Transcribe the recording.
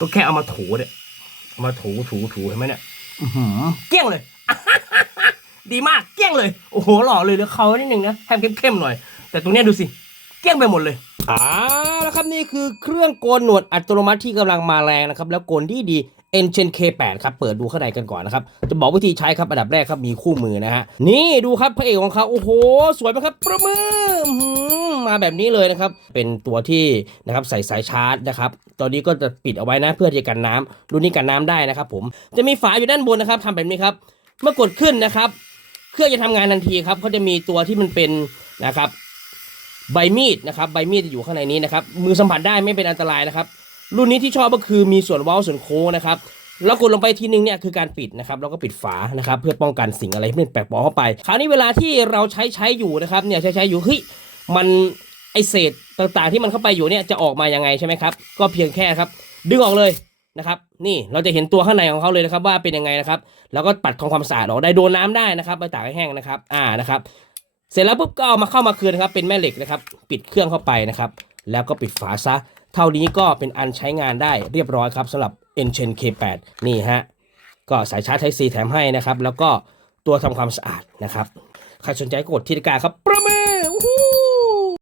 ก็แค่เอามาถูเนี่ยเอามาถูถูถูเห็นไหมเนี่ยอื้อหือเกลี้ยงเลย ดีมากเกลี้ยงเลย โอ้โหหล่อเลยเดี๋ยวเขานิดนึงนะแฮมเข้มๆหน่อย แต่ตรงเนี้ยดูสิ เกลี้ยงไปหมดเลยอ่าแล้วครับนี่คือเครื่องโกนหนวดอัตโนมัติที่กำลังมาแรงนะครับ แล้วโกนที่ดี e n c h e n K8 ครับ เปิดดูข้างในกันก่อนนะครับ จะบอกวิธีใช้ครับ อันดับแรกครับ มีคู่มือนะฮะ นี่ดูครับพระเอกของเขา โอ้โห สวยไหมครับ ประมืออื้อหือ มาแบบนี้เลยนะครับ เป็นตัวที่นะครับใส่สายชาร์จนะครับตอนนี้ก็จะปิดเอาไว้นะเพื่อที่จะกันน้ำรุ่นนี้กันน้ำได้นะครับ ผมจะมีฝาอยู่ด้านบนนะครับทำแบบนี้ครับ เมื่อกดขึ้นนะครับ เครื่องจะทำงานทันทีครับเขาจะมีตัวที่มันเป็นนะครับ ใบมีดนะครับ ใบมีดจะอยู่ข้างในนี้นะครับ มือสัมผัสได้ไม่เป็นอันตรายนะครับ รุ่นนี้ที่ชอบก็คือมีส่วนเว้าส่วนโค้งนะครับแล้วกดลงไปทีนึงเนี่ยคือการปิดนะครับแล้วก็ปิดฝานะครับ เพื่อป้องกันสิ่งอะไรที่เป็นแปลกปลอมเข้าไป คราวนี้เวลาที่เราใช้ใช้อยู่นะครับเนี่ยใช้ใช้อยู่เฮ้ย มันไอเศษต่างๆที่มันเข้าไปอยู่เนี่ยจะออกมายังไงใช่ไหมครับ ก็เพียงแค่ครับ ดึงออกเลยนะครับ นี่เราจะเห็นตัวข้างในของเขาเลยนะครับ ว่าเป็นยังไงนะครับ แล้วก็ปัดทำความสะอาดออกได้โดนน้ำได้นะครับไปตากให้แห้งนะครับ อ่านะครับ เสร็จแล้วปุ๊บก็เอามาเข้ามาคืนนะครับ เป็นแม่เหล็กนะครับ ปิดเครื่องเข้าไปนะครับ แล้วก็ปิดฝาซะ เท่านี้ก็เป็นอันใช้งานได้เรียบร้อยครับสำหรับ e n c h e n K8 นี่ฮะก็สายชาร์จ Type C แถมให้นะครับ แล้วก็ตัวทำความสะอาดนะครับใครสนใจกดที่ตะกาครับประเมิ